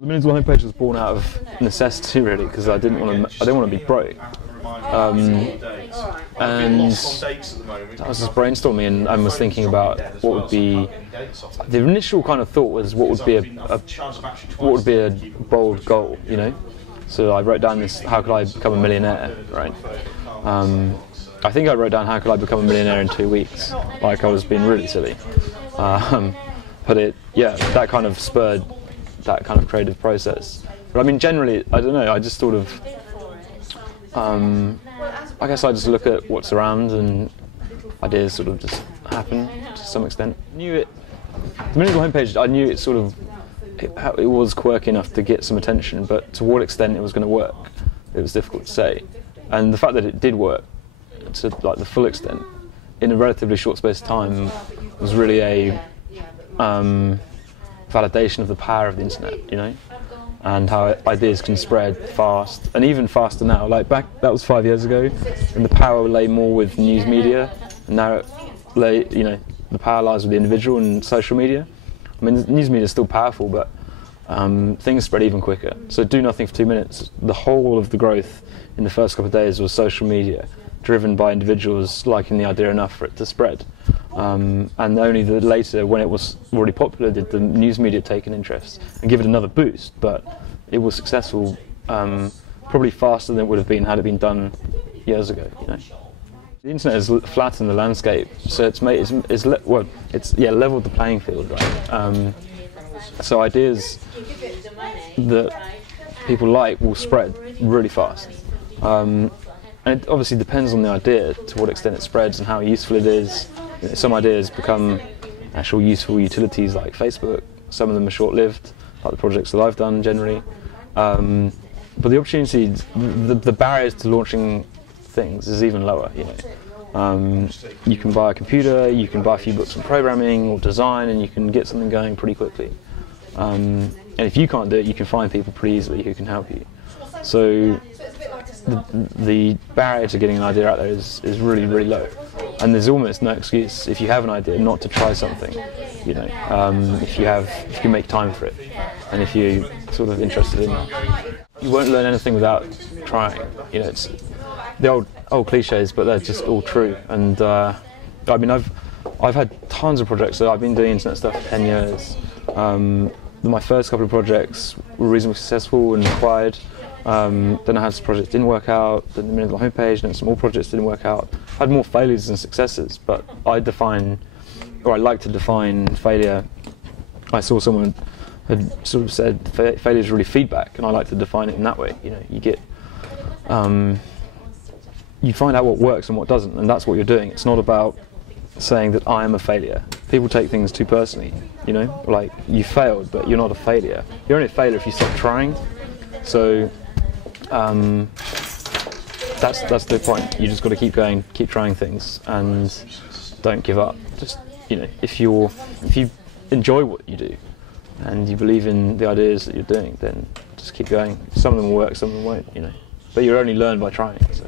The Glyndwr homepage was born out of necessity, really, because I didn't want to be broke. And I was just brainstorming and was thinking about what would be. The initial kind of thought was what would be a bold goal, you know. So I wrote down this: how could I become a millionaire, right? I think I wrote down how could I become a millionaire in 2 weeks, like I was being really silly. But that kind of spurred that kind of creative process. But I mean, generally, I don't know, I just sort of, I guess I just look at what's around and ideas sort of just happen to some extent. The Glyndwr homepage, I knew it sort of, it was quirky enough to get some attention, but to what extent it was going to work, it was difficult to say. And the fact that it did work to like the full extent in a relatively short space of time was really a validation of the power of the internet, you know, and how ideas can spread fast, and even faster now. Like that was 5 years ago, and the power lay more with news media, and now the power lies with the individual and social media. I mean, the news media is still powerful, but things spread even quicker. So do nothing for 2 minutes. The whole of the growth in the first couple of days was social media, driven by individuals liking the idea enough for it to spread. And only later, when it was already popular, did the news media take an interest and give it another boost. But it was successful, probably faster than it would have been had it been done years ago. You know, the internet has flattened the landscape, so it's leveled the playing field, right? So ideas that people like will spread really fast. And it obviously depends on the idea to what extent it spreads and how useful it is. You know, some ideas become actual useful utilities like Facebook. Some of them are short-lived, like the projects that I've done generally. But the opportunities, the barriers to launching things is even lower. You know, you can buy a computer, you can buy a few books on programming or design, and you can get something going pretty quickly. And if you can't do it, you can find people pretty easily who can help you. So the barrier to getting an idea out there is really, really low, and there's almost no excuse if you have an idea not to try something. You know, if you can make time for it, and if you're sort of interested in that, you won't learn anything without trying. You know, it's the old cliches, but they're just all true. And I mean, I've had tons of projects. So I've been doing internet stuff for 10 years. My first couple of projects were reasonably successful and acquired. Then I had some projects didn't work out, then the Glyndwr homepage, and some more projects didn't work out. I had more failures than successes, but I like to define failure. I saw someone had sort of said failure is really feedback, and I like to define it in that way. You know, you get, you find out what works and what doesn't, and that's what you're doing. It's not about saying that I am a failure. People take things too personally, you know, like you failed, but you're not a failure. You're only a failure if you stop trying. So that's the point. You just got to keep going, keep trying things, and don't give up. Just, you know, if you enjoy what you do and you believe in the ideas that you're doing, then just keep going. Some of them will work, some of them won't. You know, but you only learn by trying. So.